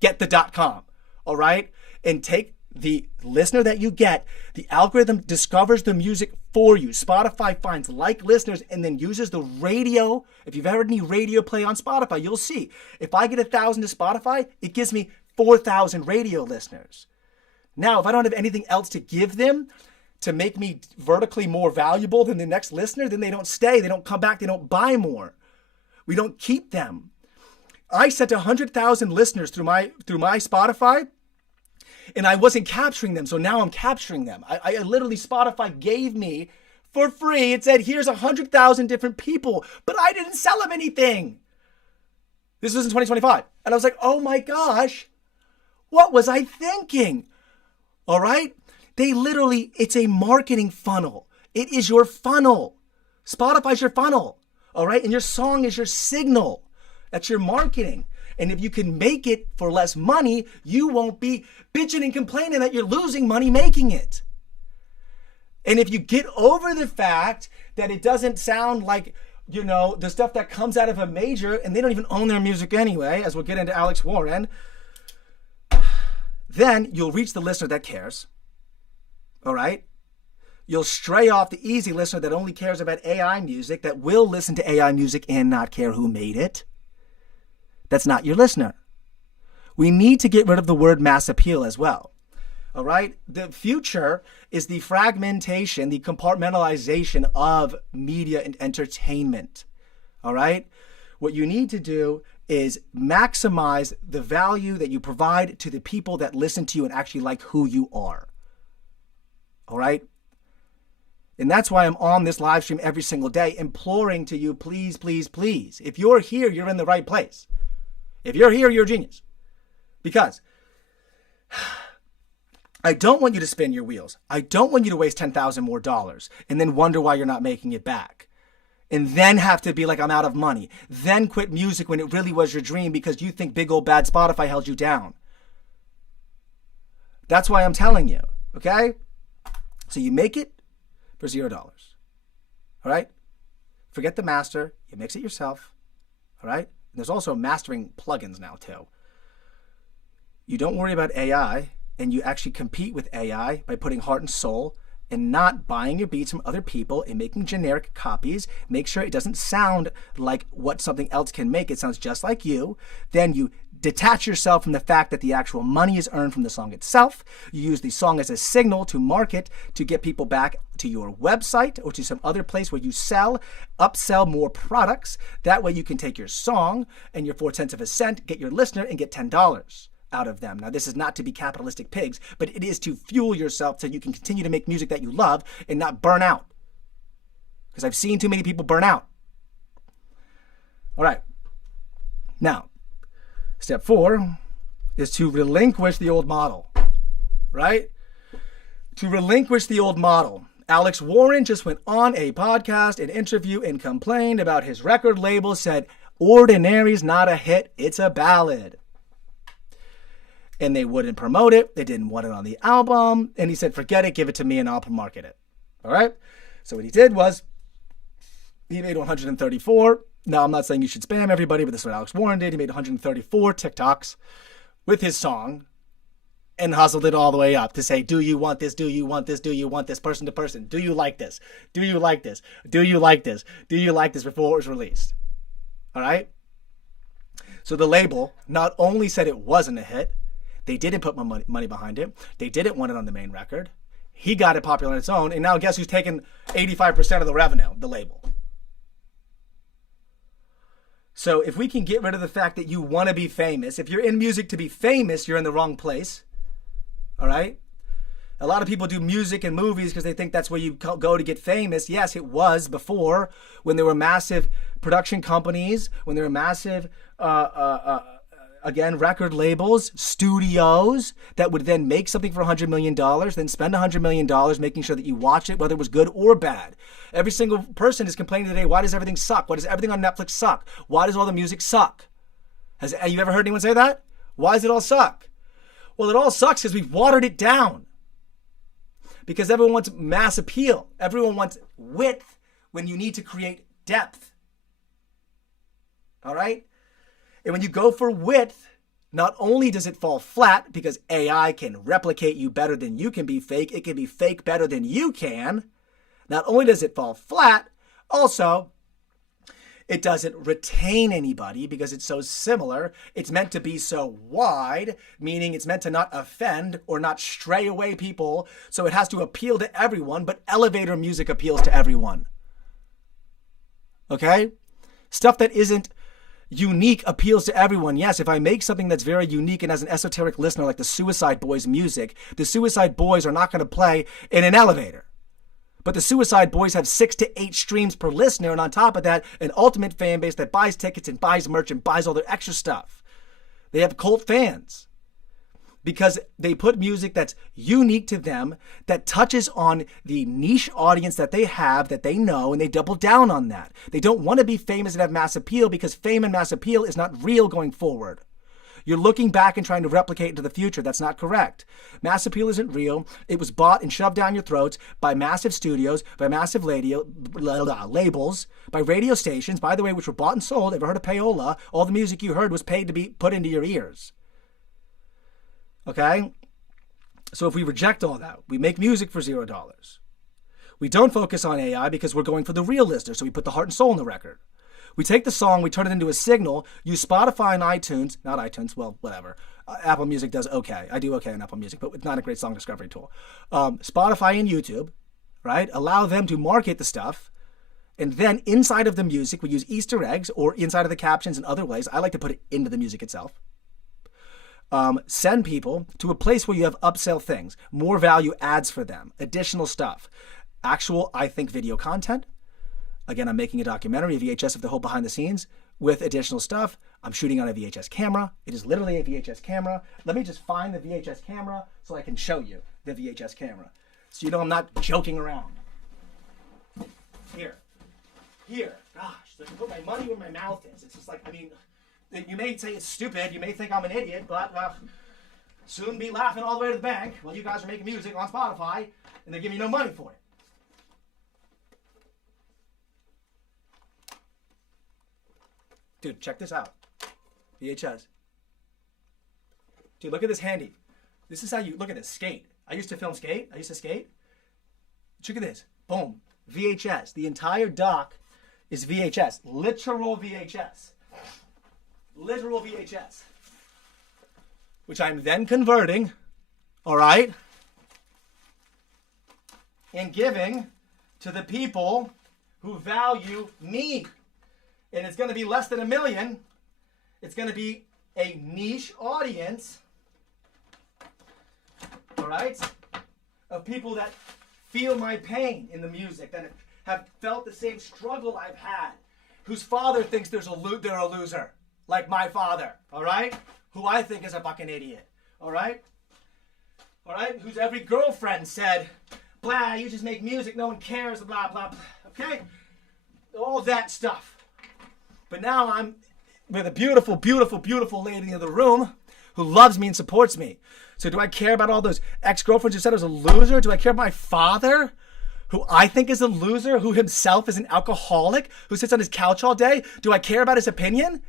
Get the .com. All right? And take the listener that you get, the algorithm discovers the music for you. Spotify finds like listeners and then uses the radio. If you've ever heard any radio play on Spotify, you'll see. If I get 1,000 to Spotify, it gives me 4,000 radio listeners. Now, if I don't have anything else to give them to make me vertically more valuable than the next listener, then they don't stay, they don't come back, they don't buy more. We don't keep them. I sent 100,000 listeners through my Spotify, and I wasn't capturing them, so now I'm capturing them. I literally, Spotify gave me for free. It said, here's 100,000 different people, but I didn't sell them anything. This was in 2025. And I was like, oh my gosh, what was I thinking? All right? They literally, it's a marketing funnel. It is your funnel. Spotify's your funnel. All right? And your song is your signal. That's your marketing. And if you can make it for less money, you won't be bitching and complaining that you're losing money making it. And if you get over the fact that it doesn't sound like, you know, the stuff that comes out of a major, and they don't even own their music anyway, as we'll get into Alex Warren, then you'll reach the listener that cares. All right? You'll stray off the easy listener that only cares about AI music, that will listen to AI music and not care who made it. That's not your listener. We need to get rid of the word mass appeal as well. All right? The future is the fragmentation, the compartmentalization of media and entertainment. All right? What you need to do is maximize the value that you provide to the people that listen to you and actually like who you are. All right? And that's why I'm on this live stream every single day, imploring to you, please, please, please. If you're here, you're in the right place. If you're here, you're a genius. Because I don't want you to spin your wheels. I don't want you to waste $10,000 more and then wonder why you're not making it back. And then have to be like, I'm out of money. Then quit music when it really was your dream because you think big old bad Spotify held you down. That's why I'm telling you, okay? So you make it for $0. All right? Forget the master. You mix it yourself. All right? There's also mastering plugins now too. You don't worry about AI, and you actually compete with AI by putting heart and soul and not buying your beats from other people and making generic copies. Make sure it doesn't sound like what something else can make. It sounds just like you. Then you detach yourself from the fact that the actual money is earned from the song itself. You use the song as a signal to market, to get people back to your website or to some other place where you upsell more products. That way you can take your song and your 4/10 of a cent, get your listener and get $10 out of them. Now, this is not to be capitalistic pigs, but it is to fuel yourself so you can continue to make music that you love and not burn out. Because I've seen too many people burn out. All right. Now, step 4 is to relinquish the old model, right? To relinquish the old model. Alex Warren just went on a podcast, an interview, and complained about his record label, said, Ordinary's not a hit, it's a ballad. And they wouldn't promote it. They didn't want it on the album. And he said, forget it, give it to me and I'll market it. All right? So what he did was he made 134. Now, I'm not saying you should spam everybody, but this is what Alex Warren did. He made 134 TikToks with his song and hustled it all the way up to say, do you want this? Do you want this? Do you want this? Person to person. Do you like this? Do you like this? Do you like this? Do you like this? Before it was released. All right? So the label not only said it wasn't a hit, they didn't put money behind it. They didn't want it on the main record. He got it popular on its own, and now guess who's taking 85% of the revenue, the label. So if we can get rid of the fact that you want to be famous, if you're in music to be famous, you're in the wrong place. All right? A lot of people do music and movies because they think that's where you go to get famous. Yes, it was before, when there were massive production companies, when there were massive, again, record labels, studios that would then make something for $100 million, then spend $100 million making sure that you watch it, whether it was good or bad. Every single person is complaining today, why does everything suck? Why does everything on Netflix suck? Why does all the music suck? Have you ever heard anyone say that? Why does it all suck? Well, it all sucks because we've watered it down. Because everyone wants mass appeal. Everyone wants width when you need to create depth. All right? And when you go for width, not only does it fall flat because AI can replicate you better than you can be fake, it can be fake better than you can. Not only does it fall flat, also, it doesn't retain anybody because it's so similar. It's meant to be so wide, meaning it's meant to not offend or not stray away people. So it has to appeal to everyone, but elevator music appeals to everyone. Okay? Stuff that isn't unique appeals to everyone. Yes, if I make something that's very unique and as an esoteric listener like the Suicide Boys music, the Suicide Boys are not going to play in an elevator. But the Suicide Boys have 6 to 8 streams per listener, and on top of that, an ultimate fan base that buys tickets and buys merch and buys all their extra stuff. They have cult fans because they put music that's unique to them, that touches on the niche audience that they have, that they know, and they double down on that. They don't want to be famous and have mass appeal because fame and mass appeal is not real going forward. You're looking back and trying to replicate into the future. That's not correct. Mass appeal isn't real. It was bought and shoved down your throats by massive studios, by massive labels, by radio stations, by the way, which were bought and sold. Ever heard of payola? All the music you heard was paid to be put into your ears. Okay? So if we reject all that, we make music for $0. We don't focus on AI because we're going for the real listener, so we put the heart and soul in the record. We take the song, we turn it into a signal, use Spotify and iTunes, not iTunes, well, whatever. Apple Music does okay. I do okay on Apple Music, but it's not a great song discovery tool. Spotify and YouTube, right? Allow them to market the stuff. And then inside of the music, we use Easter eggs or inside of the captions and other ways. I like to put it into the music itself. Send people to a place where you have upsell things, more value ads for them, additional stuff, actual, I think, video content. Again, I'm making a documentary, a VHS of the whole behind the scenes with additional stuff. I'm shooting on a VHS camera. It is literally a VHS camera. Let me just find the VHS camera so I can show you the VHS camera. So you know I'm not joking around. Here. Gosh, so I can put my money where my mouth is. It's just like, I mean, you may say it's stupid. You may think I'm an idiot, but soon be laughing all the way to the bank while you guys are making music on Spotify and they give you no money for it. Dude, check this out. VHS. Dude, look at this handy. This is how you, look at this, skate. I used to film skate. I used to skate. Look at this. Boom. VHS. The entire dock is VHS. Literal VHS. Literal VHS. Which I'm then converting, all right, and giving to the people who value me. And it's going to be less than 1 million. It's going to be a niche audience, all right, of people that feel my pain in the music, that have felt the same struggle I've had, whose father thinks they're a loser, like my father, all right, who I think is a fucking idiot, all right, whose every girlfriend said, blah, you just make music, no one cares, blah, blah, blah, okay, all that stuff. But now I'm with a beautiful, beautiful, beautiful lady in the room who loves me and supports me. So do I care about all those ex-girlfriends who said I was a loser? Do I care about my father, who I think is a loser, who himself is an alcoholic, who sits on his couch all day? Do I care about his opinion?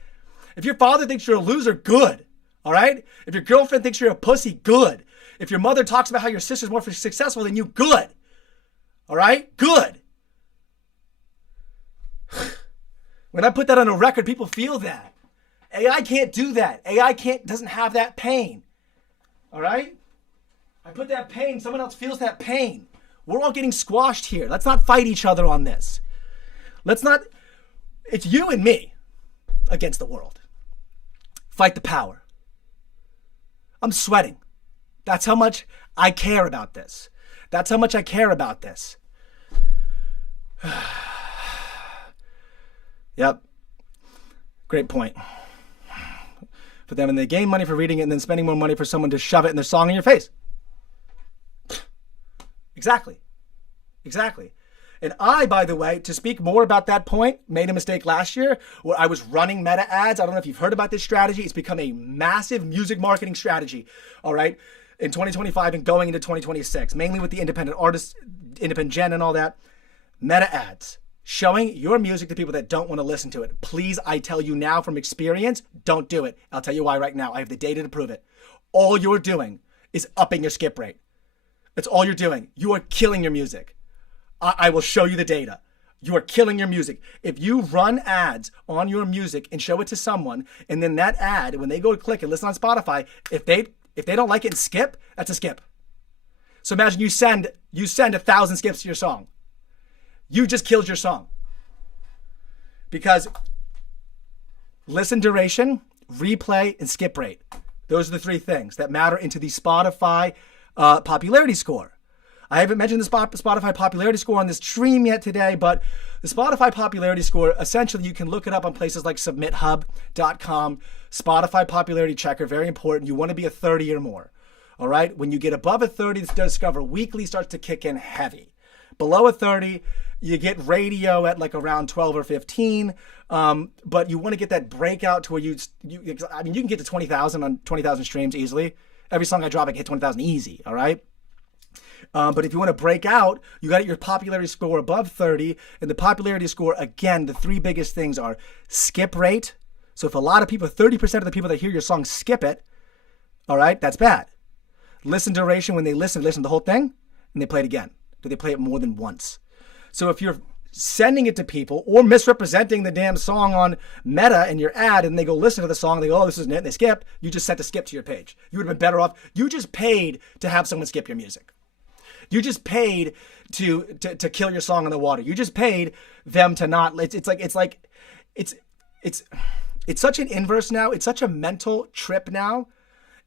If your father thinks you're a loser, good. All right? If your girlfriend thinks you're a pussy, good. If your mother talks about how your sister's more successful than you, good. All right? Good. When I put that on a record, people feel that. AI can't do that. AI doesn't have that pain. All right? I put that pain, someone else feels that pain. We're all getting squashed here. Let's not fight each other on this. It's you and me against the world. Fight the power. I'm sweating. That's how much I care about this. That's how much I care about this. Yep. Great point. For them, and they gain money for reading it and then spending more money for someone to shove it in their song in your face. Exactly. And I, by the way, to speak more about that point, made a mistake last year where I was running meta ads. I don't know if you've heard about this strategy. It's become a massive music marketing strategy, all right, in 2025 and going into 2026, mainly with the independent artists, independent gen and all that. Meta ads, showing your music to people that don't want to listen to it. Please, I tell you now from experience, don't do it. I'll tell you why right now. I have the data to prove it. All you're doing is upping your skip rate. That's all you're doing. You are killing your music. I will show you the data. You are killing your music. If you run ads on your music and show it to someone, and then that ad, when they go to click and listen on Spotify, if they don't like it and skip, that's a skip. So imagine you send 1,000 skips to your song. You just killed your song. Because listen duration, replay, and skip rate. Those are the three things that matter into the Spotify popularity score. I haven't mentioned the Spotify popularity score on this stream yet today, but the Spotify popularity score, essentially you can look it up on places like submithub.com, Spotify popularity checker, very important. You want to be a 30 or more, all right? When you get above a 30, the Discover Weekly starts to kick in heavy. Below a 30, you get radio at like around 12 or 15, but you want to get that breakout to where you can get to 20,000 on 20,000 streams easily. Every song I drop, I can hit 20,000 easy, all right? But if you want to break out, you got your popularity score above 30. And the popularity score, again, the three biggest things are skip rate. So if a lot of people, 30% of the people that hear your song skip it, all right, that's bad. Listen duration, when they listen to the whole thing, and they play it again. Do they play it more than once? So if you're sending it to people or misrepresenting the damn song on Meta in your ad, and they go listen to the song, and they go, oh, this isn't it, and they skip, you just sent a skip to your page. You would have been better off. You just paid to have someone skip your music. You just paid to kill your song in the water. You just paid them to not. It's such an inverse now. It's such a mental trip now,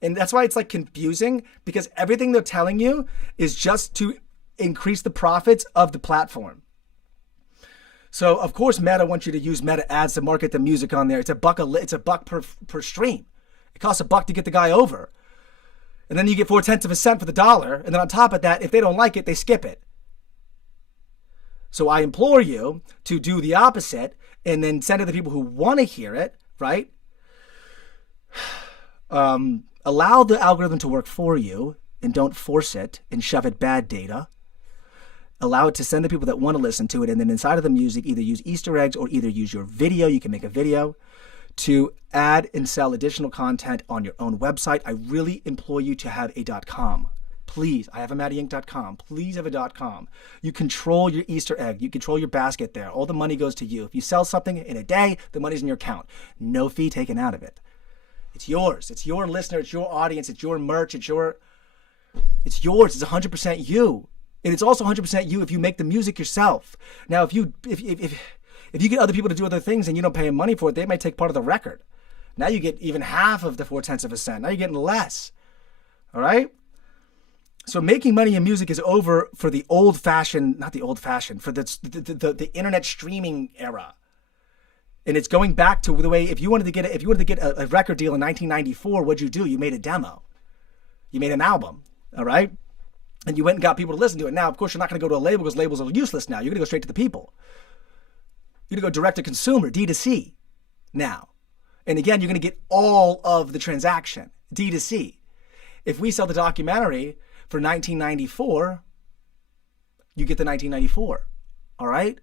and that's why it's like confusing, because everything they're telling you is just to increase the profits of the platform. So of course Meta wants you to use Meta ads to market the music on there. It's a buck per stream. It costs $1 to get the guy over. And then you get 0.4 cents for the dollar. And then on top of that, if they don't like it, they skip it. So I implore you to do the opposite and then send it to people who want to hear it, right? Allow the algorithm to work for you and don't force it and shove it bad data. Allow it to send the people that want to listen to it. And then inside of the music, either use Easter eggs or either use your video. You can make a video to add and sell additional content on your own website. I really implore you to have a .com. Please, I have a MattyInk.com. Please have a .com. You control your Easter egg. You control your basket there. All the money goes to you. If you sell something in a day, the money's in your account. No fee taken out of it. It's yours. It's your listener. It's your audience. It's your merch. It's yours. It's 100% you. And it's also 100% you if you make the music yourself. Now, if you get other people to do other things and you don't pay them money for it, they might take part of the record. Now you get even half of the 0.4 cents. Now you're getting less. All right? So making money in music is over for the old-fashioned, not the old-fashioned, for the internet streaming era. And it's going back to the way, if you wanted to get a record deal in 1994, what'd you do? You made a demo. You made an album. All right? And you went and got people to listen to it. Now, of course, you're not going to go to a label because labels are useless now. You're going to go straight to the people. You're going to go direct to consumer, D2C now. And again, you're going to get all of the transaction, D2C. If we sell the documentary for $19.94, you get the $19.94, all right?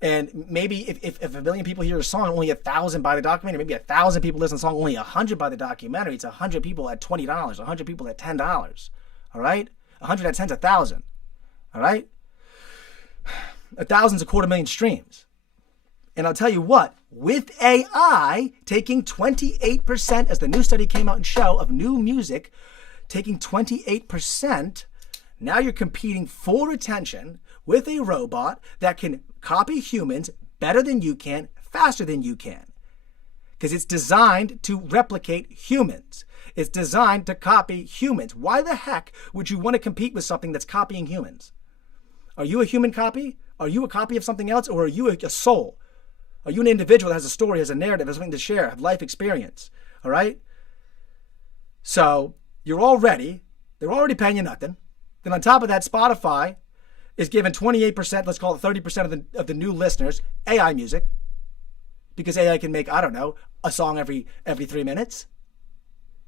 And maybe if 1 million people hear a song, only 1,000 buy the documentary, maybe 1,000 people listen to the song, only 100 buy the documentary. It's 100 people at $20, 100 people at $10, all right? 100 at 10's 1,000, all right? 1,000's 250,000 streams. And I'll tell you what, with AI taking 28%, as the new study came out and show, of new music, taking 28%, now you're competing for attention with a robot that can copy humans better than you can, faster than you can. Because it's designed to replicate humans. It's designed to copy humans. Why the heck would you want to compete with something that's copying humans? Are you a human copy? Are you a copy of something else? Or are you a soul? Are you an individual that has a story, has a narrative, has something to share, have life experience? All right? So they're already paying you nothing. Then on top of that, Spotify is giving 28%, let's call it 30% of the new listeners, AI music. Because AI can make, I don't know, a song every 3 minutes.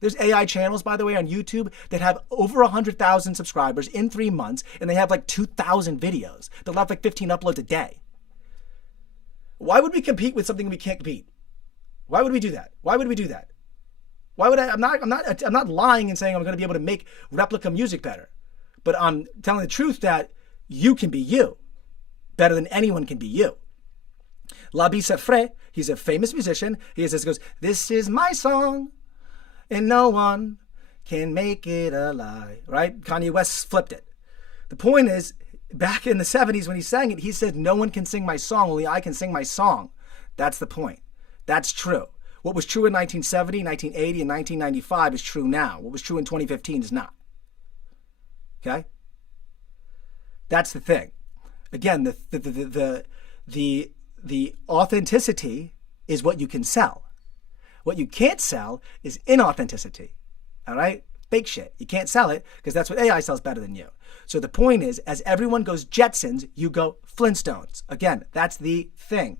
There's AI channels, by the way, on YouTube that have over 100,000 subscribers in 3 months, and they have like 2,000 videos. They'll have like 15 uploads a day. Why would we compete with something we can't compete? Why would we do that? Why would we do that? Why would I'm not lying and saying I'm going to be able to make replica music better. But I'm telling the truth that you can be you better than anyone can be you. Labi Sefre, he's a famous musician. He goes, "This is my song, and no one can make it a lie." Right? Kanye West flipped it. The point is, back in the 70s when he sang it, he said, "No one can sing my song, only I can sing my song." That's the point. That's true. What was true in 1970, 1980, and 1995 is true now. What was true in 2015 is not. Okay? That's the thing. Again, the authenticity is what you can sell. What you can't sell is inauthenticity. All right? Fake shit. You can't sell it because that's what AI sells better than you. So the point is, as everyone goes Jetsons, you go Flintstones. Again, that's the thing.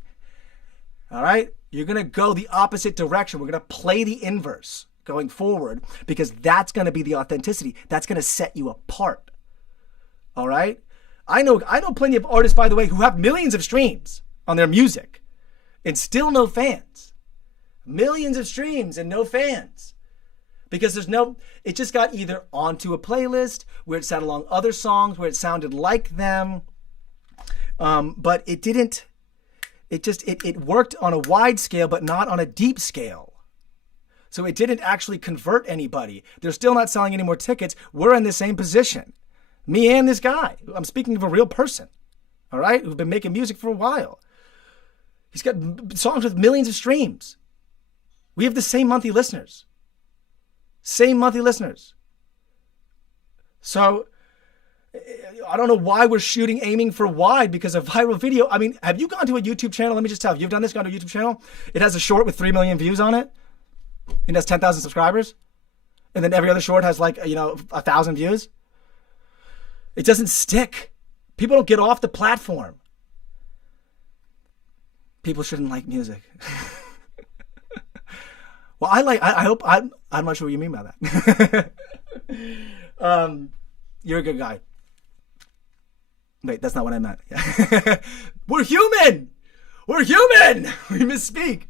All right? You're going to go the opposite direction. We're going to play the inverse going forward because that's going to be the authenticity. That's going to set you apart. All right? I know plenty of artists, by the way, who have millions of streams on their music and still no fans. Millions of streams and no fans. Because it just got either onto a playlist where it sat along other songs where it sounded like them. But it didn't, it worked on a wide scale, but not on a deep scale. So it didn't actually convert anybody. They're still not selling any more tickets. We're in the same position. Me and this guy. I'm speaking of a real person. All right? Who've been making music for a while. He's got songs with millions of streams. We have the same monthly listeners. Same monthly listeners. So I don't know why we're aiming for wide because a viral video. I mean, have you gone to a YouTube channel? Let me just tell you, you've done this, gone to a YouTube channel. It has a short with 3 million views on it. It has 10,000 subscribers. And then every other short has 1,000 views. It doesn't stick. People don't get off the platform. People shouldn't like music. Well, I'm not sure what you mean by that. You're a good guy. Wait, that's not what I meant. We're human! We're human! We misspeak.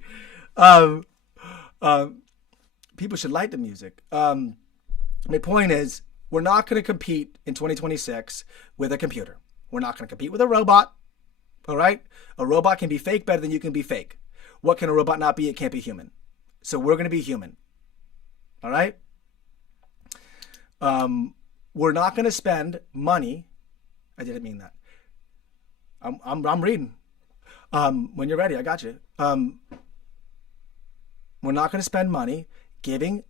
People should like the music. My point is, we're not going to compete in 2026 with a computer. We're not going to compete with a robot. All right? A robot can be fake better than you can be fake. What can a robot not be? It can't be human. So we're going to be human. All right? We're not going to spend money. I didn't mean that. I'm reading. When you're ready, I got you. We're not going to spend money giving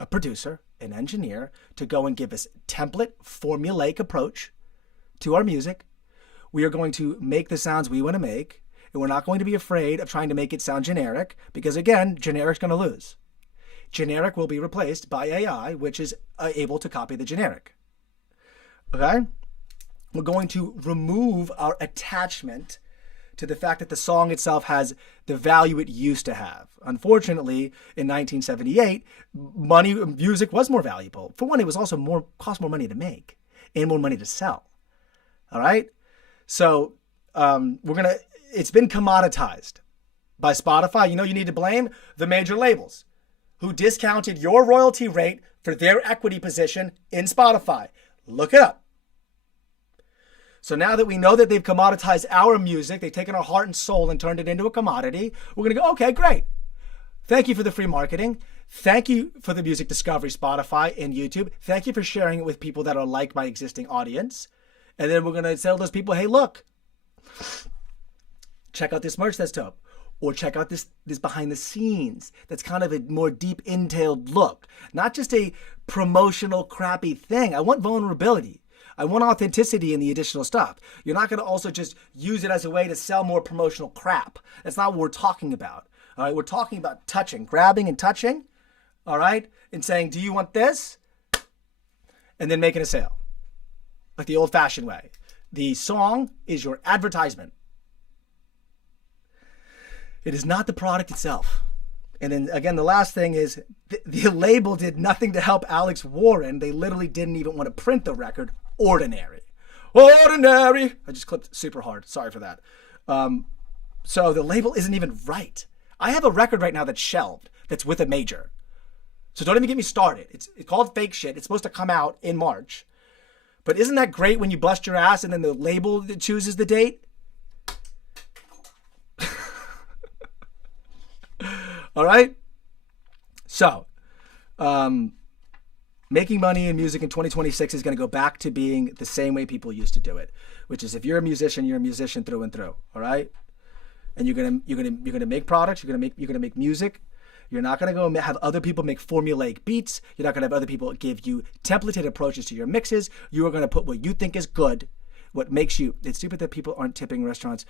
a producer, an engineer, to go and give us template, formulaic approach to our music. We are going to make the sounds we want to make, and we're not going to be afraid of trying to make it sound generic, because again, generic's going to lose. Generic will be replaced by AI, which is able to copy the generic. Okay? We're going to remove our attachment to the fact that the song itself has the value it used to have. Unfortunately, in 1978, music was more valuable. For one, it was also cost more money to make and more money to sell. All right? So it's been commoditized by Spotify. You know, you need to blame the major labels who discounted your royalty rate for their equity position in Spotify. Look it up. So now that we know that they've commoditized our music, they've taken our heart and soul and turned it into a commodity, we're going to go, okay, great. Thank you for the free marketing. Thank you for the music discovery, Spotify and YouTube. Thank you for sharing it with people that are like my existing audience. And then we're going to tell those people, hey, look, check out this merch that's dope. Or check out this behind the scenes. That's kind of a more deep, entailed look. Not just a promotional, crappy thing. I want vulnerability. I want authenticity in the additional stuff. You're not going to also just use it as a way to sell more promotional crap. That's not what we're talking about. All right, we're talking about touching, grabbing and touching. All right, and saying, do you want this? And then making a sale. Like the old-fashioned way. The song is your advertisement. It is not the product itself. And then again, the last thing is the label did nothing to help Alex Warren. They literally didn't even want to print the record. Ordinary. Ordinary. I just clipped super hard. Sorry for that. So the label isn't even right. I have a record right now that's shelved that's with a major. So don't even get me started. It's called Fake Shit. It's supposed to come out in March. But isn't that great when you bust your ass and then the label chooses the date? All right. So, making money in music in 2026 is going to go back to being the same way people used to do it, which is if you're a musician through and through. All right. And you're gonna make products. You're gonna make music. You're not gonna go have other people make formulaic beats. You're not gonna have other people give you templated approaches to your mixes. You are gonna put what you think is good, what makes you. It's stupid that people aren't tipping restaurants.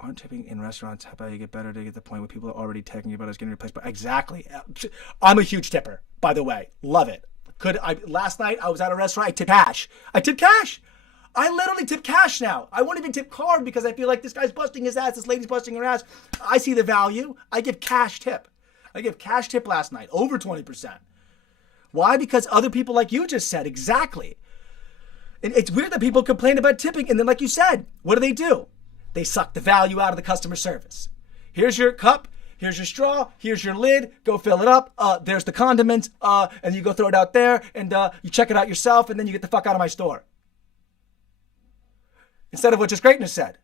Aren't tipping in restaurants. How about you get better to get the point where people are already talking about us getting replaced? But exactly. I'm a huge tipper, by the way. Love it. Last night I was at a restaurant. I tipped cash. I literally tip cash now. I won't even tip card because I feel like this guy's busting his ass. This lady's busting her ass. I see the value. I give cash tip. I give cash tip last night, over 20%. Why? Because other people like you just said, exactly. And it's weird that people complain about tipping. And then like you said, what do? They suck the value out of the customer service. Here's your cup. Here's your straw. Here's your lid. Go fill it up. There's the condiments. And you go throw it out there. And you check it out yourself. And then you get the fuck out of my store. Instead of what Just Greatness said.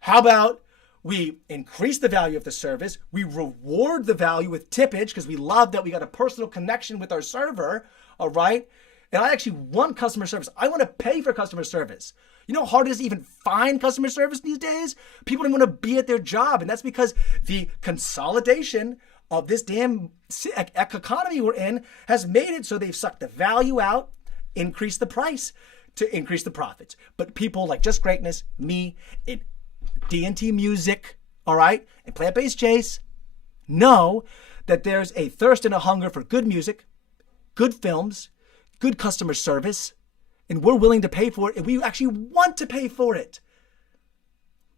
How about we increase the value of the service? We reward the value with tippage because we love that we got a personal connection with our server. All right. And I actually want customer service. I want to pay for customer service. You know how hard it is to even find customer service these days? People don't want to be at their job. And that's because the consolidation of this damn economy we're in has made it so they've sucked the value out, increased the price to increase the profits. But people like Just Greatness, me, and D&T Music, all right, and Plant-Based Chase know that there's a thirst and a hunger for good music, good films, good customer service, and we're willing to pay for it, and we actually want to pay for it.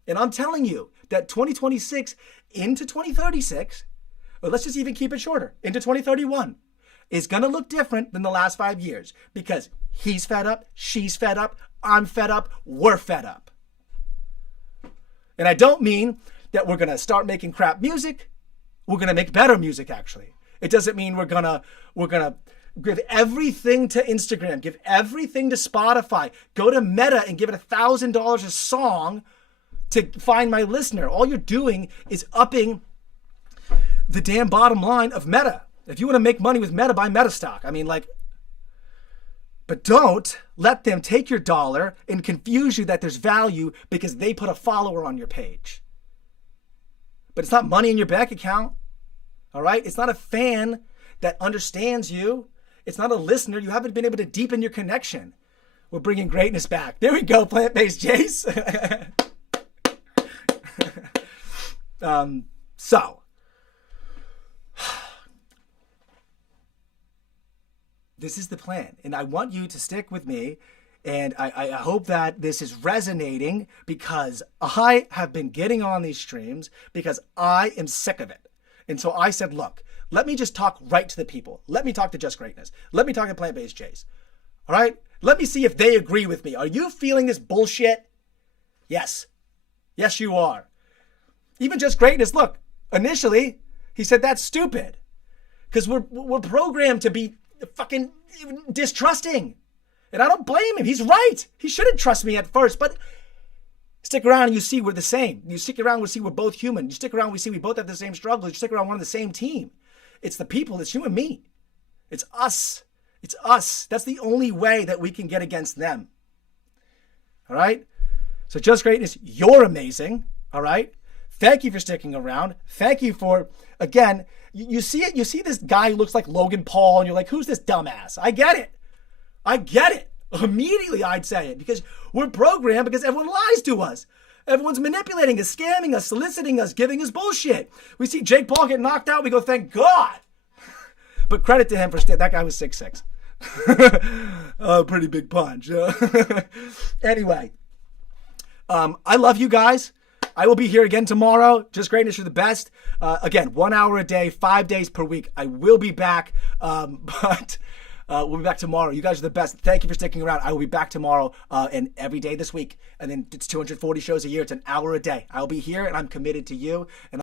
And I'm telling you that 2026 into 2036, or let's just even keep it shorter, into 2031, is going to look different than the last 5 years because he's fed up, she's fed up, I'm fed up, we're fed up. And I don't mean that we're going to start making crap music. We're going to make better music, actually. It doesn't mean we're going to give everything to Instagram, give everything to Spotify, go to Meta and give it $1,000 a song to find my listener. All you're doing is upping the damn bottom line of Meta. If you want to make money with Meta, buy Meta stock. I mean, but don't let them take your dollar and confuse you that there's value because they put a follower on your page. But it's not money in your bank account. All right? It's not a fan that understands you. It's not a listener. You haven't been able to deepen your connection. We're bringing greatness back. There we go, Plant-Based Chase. So, this is the plan. And I want you to stick with me. And I hope that this is resonating because I have been getting on these streams because I am sick of it. And so I said, look, let me just talk right to the people. Let me talk to Just Greatness. Let me talk to Plant-Based Chase. All right? Let me see if they agree with me. Are you feeling this bullshit? Yes. Yes, you are. Even Just Greatness, look, initially, he said that's stupid. Because we're programmed to be fucking distrusting. And I don't blame him. He's right. He shouldn't trust me at first. But stick around and you see we're the same. You stick around, we see we're both human. You stick around, we see we both have the same struggles. You stick around, we're on the same team. It's the people. It's you and me. It's us. It's us. That's the only way that we can get against them. All right? So Just Greatness, you're amazing. All right? Thank you for sticking around. Thank you for, again, you see it. You see this guy who looks like Logan Paul, and you're like, who's this dumbass? I get it. I get it. Immediately I'd say it, because we're programmed, because everyone lies to us. Everyone's manipulating us, scamming us, soliciting us, giving us bullshit. We see Jake Paul get knocked out, we go, thank God. But credit to him for that guy was 6'6". Pretty big punch. Anyway, I love you guys. I will be here again tomorrow. Just Greatness, you're the best. Again, 1 hour a day, 5 days per week. I will be back, but we'll be back tomorrow. You guys are the best. Thank you for sticking around. I will be back tomorrow and every day this week. And then it's 240 shows a year. It's an hour a day. I'll be here, and I'm committed to you. And